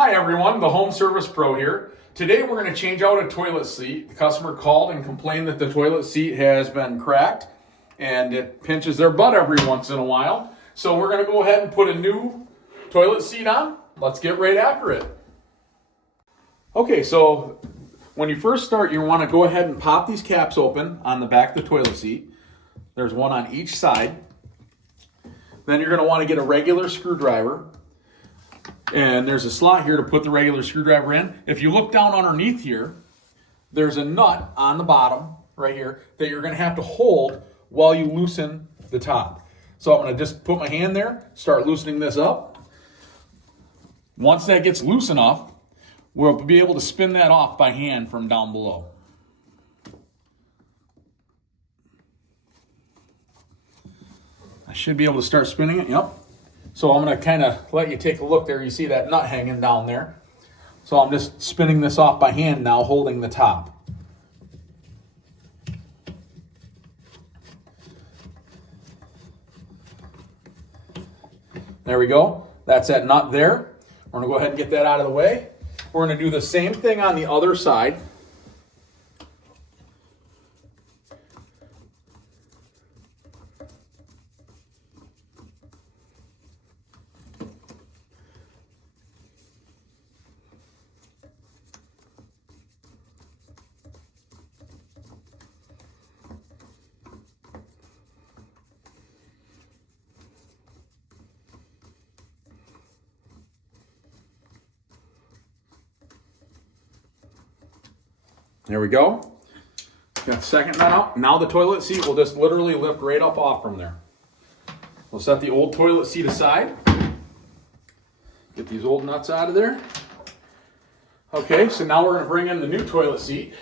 Hi everyone, the Home Service Pro here. Today we're going to change out a toilet seat. The customer called and complained that the toilet seat has been cracked and it pinches their butt every once in a while. So we're going to go ahead and put a new toilet seat on. Let's get right after it. Okay, so when you first start, you want to go ahead and pop these caps open on the back of the toilet seat. There's one on each side. Then you're going to want to get a regular screwdriver. And there's a slot here to put the regular screwdriver in. If you look down underneath here, there's a nut on the bottom right here that you're going to have to hold while you loosen the top. So I'm going to just put my hand there, start loosening this up. Once that gets loose enough, we'll be able to spin that off by hand from down below. I should be able to start spinning it, yep. So I'm going to kind of let you take a look there. You see that nut hanging down there. So I'm just spinning this off by hand now, holding the top. There we go. That's that nut there. We're going to go ahead and get that out of the way. We're going to do the same thing on the other side. There we go. Got the second nut out. Now the toilet seat will just literally lift right up off from there. We'll set the old toilet seat aside. Get these old nuts out of there. Okay, so now we're going to bring in the new toilet seat.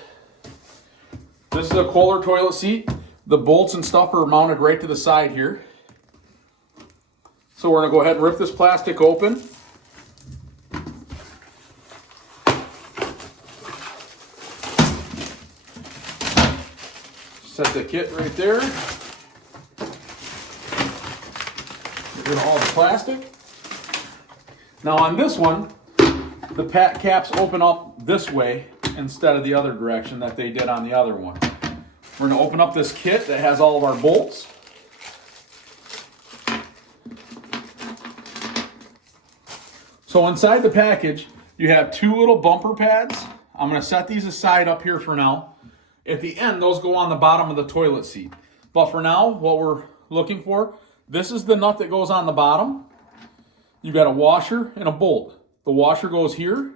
This is a Kohler toilet seat. The bolts and stuff are mounted right to the side here. So we're going to go ahead and rip this plastic open. Set the kit right there. Get rid of all the plastic. Now on this one, the caps open up this way instead of the other direction that they did on the other one. We're going to open up this kit that has all of our bolts. So inside the package, you have two little bumper pads. I'm going to set these aside up here for now. At the end, those go on the bottom of the toilet seat. But for now, what we're looking for, this is the nut that goes on the bottom. You've got a washer and a bolt. The washer goes here.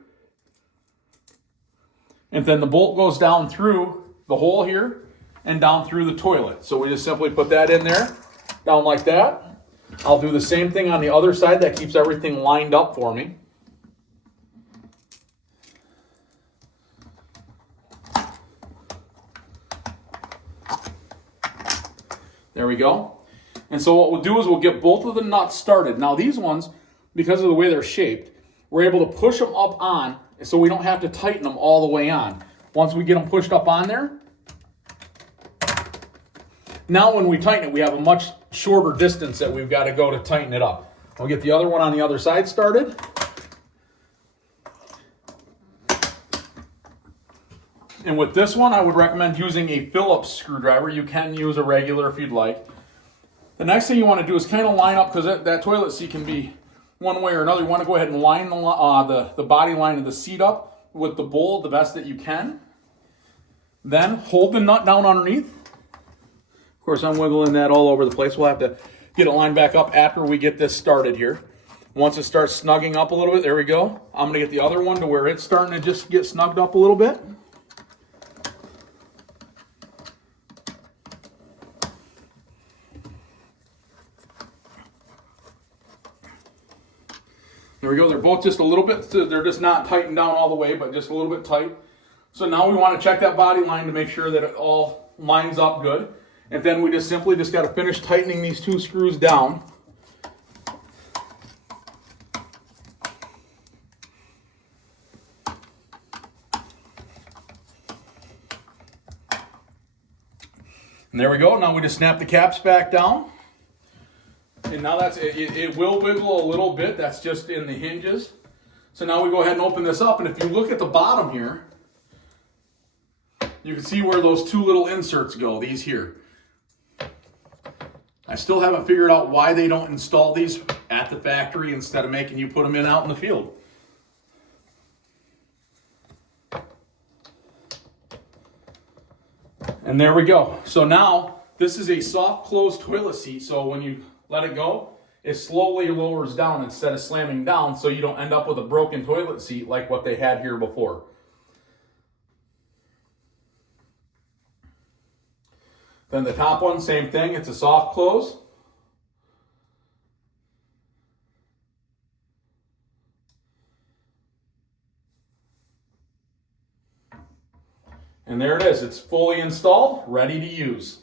And then the bolt goes down through the hole here and down through the toilet. So we just simply put that in there, down like that. I'll do the same thing on the other side. That keeps everything lined up for me. There we go. And so what we'll do is we'll get both of the nuts started. Now these ones, because of the way they're shaped, we're able to push them up on so we don't have to tighten them all the way on. Once we get them pushed up on there, now when we tighten it, we have a much shorter distance that we've got to go to tighten it up. I'll get the other one on the other side started. And with this one, I would recommend using a Phillips screwdriver. You can use a regular if you'd like. The next thing you want to do is kind of line up, because that toilet seat can be one way or another. You want to go ahead and line the body line of the seat up with the bowl the best that you can. Then hold the nut down underneath. Of course, I'm wiggling that all over the place. We'll have to get it lined back up after we get this started here. Once it starts snugging up a little bit, there we go. I'm going to get the other one to where it's starting to just get snugged up a little bit. There we go. They're both just a little bit, they're just not tightened down all the way, but just a little bit tight. So now we want to check that body line to make sure that it all lines up good. And then we just simply got to finish tightening these two screws down. And there we go. Now we just snap the caps back down. And now that's it will wiggle a little bit. That's just in the hinges. So now we go ahead and open this up, and if you look at the bottom here, you can see where those two little inserts go, these here. I still haven't figured out why they don't install these at the factory instead of making you put them in out in the field. And there we go. So now this is a soft closed toilet seat. So when you let it go, it slowly lowers down instead of slamming down, so you don't end up with a broken toilet seat like what they had here before. Then the top one, same thing. It's a soft close. And there it is. It's fully installed, ready to use.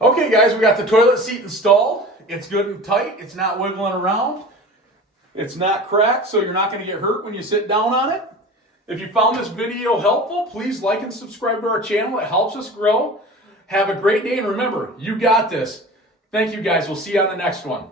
Okay guys, we got the toilet seat installed. It's good and tight. It's not wiggling around. It's not cracked, so you're not going to get hurt when you sit down on it. If you found this video helpful, please like and subscribe to our channel. It helps us grow. Have a great day, and remember, you got this. Thank you guys. We'll see you on the next one.